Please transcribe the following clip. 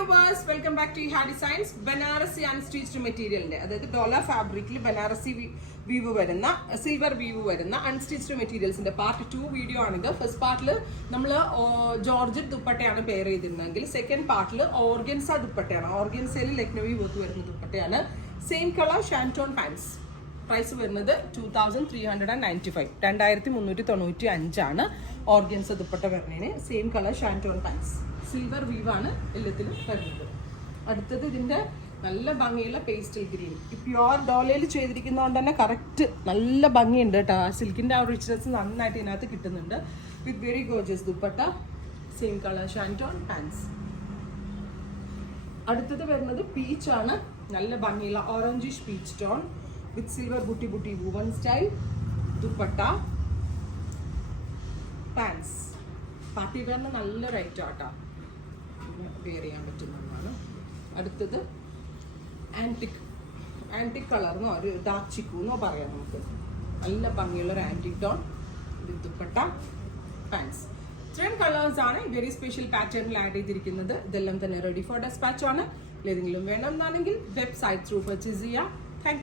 viewers, welcome back to Iha Designs. Banarasi unstitched material അതായത് dollar ഫാബ്രിക്കിൽ Banarasi we've വരുന്ന silver we've വരുന്ന unstitched മെറ്റീരിയൽസിന്റെ part 2 video ആണിത്. First പാർട്ടിൽ നമ്മൾ ജോർജറ്റ് ദുപ്പട്ടയാണ് പെയർ ചെയ്തിരുന്നെങ്കിൽ സെക്കൻഡ് പാർട്ടിൽ ഓർഗൻസ ദുപ്പട്ടയാണ്. ഓർഗൻസയിൽ ലക്നവി വർക്ക് വരുന്ന ദുപ്പട്ടയാണ്. Same colour shantoon pants. Price വരുന്നത് 2395 2395 ആണ്. ഓർഗൻസ ദുപ്പട്ട വരുന്നതിന് same colour shantoon pants. Silver വീവാണ് എല്ലാത്തിലും വരുന്നത്. അടുത്തത് ഇതിന്റെ നല്ല ഭംഗിയുള്ള പേസ്റ്റൽ ഗ്രീൻ. പ്യുവർ ഡോലയിൽ ചെയ്തിരിക്കുന്നതുകൊണ്ട് തന്നെ കറക്റ്റ് നല്ല ഭംഗിയുണ്ട് കേട്ടോ. സിൽക്കിന്റെ ആ റിച്ച്നെസ് നന്നായിട്ട് ഇതിനകത്ത് കിട്ടുന്നുണ്ട്. With very gorgeous dupatta, same colour shantoon pants. അടുത്തത് വരുന്നത് പീച്ച് ആണ്. നല്ല ഭംഗിയുള്ള orangish peach tone with silver buti buti woven style dupatta, pants. Party വെയറിന് നല്ല റേറ്റ് ആട്ടോ, വെയർ ചെയ്യാൻ പറ്റുന്നതാണ്. അടുത്തത് ആൻറ്റിക് കളർന്നോ ഒരു ഡാർക്ക് ചിക്കൂന്നോ പറയാം നമുക്ക്. നല്ല ഭംഗിയുള്ള ഒരു antique tone with dupatta, pants. ഇത്രയും കളേഴ്സ് ആണ് വെരി സ്പെഷ്യൽ പാറ്റേണിൽ ആഡ് ചെയ്തിരിക്കുന്നത്. ഇതെല്ലാം തന്നെ റെഡി ഫോർ ഡെസ്പാച്ച് ആണ്. ഏതെങ്കിലും വേണമെന്നാണെങ്കിൽ വെബ്സൈറ്റ് ത്രൂ പർച്ചേസ് ചെയ്യാം.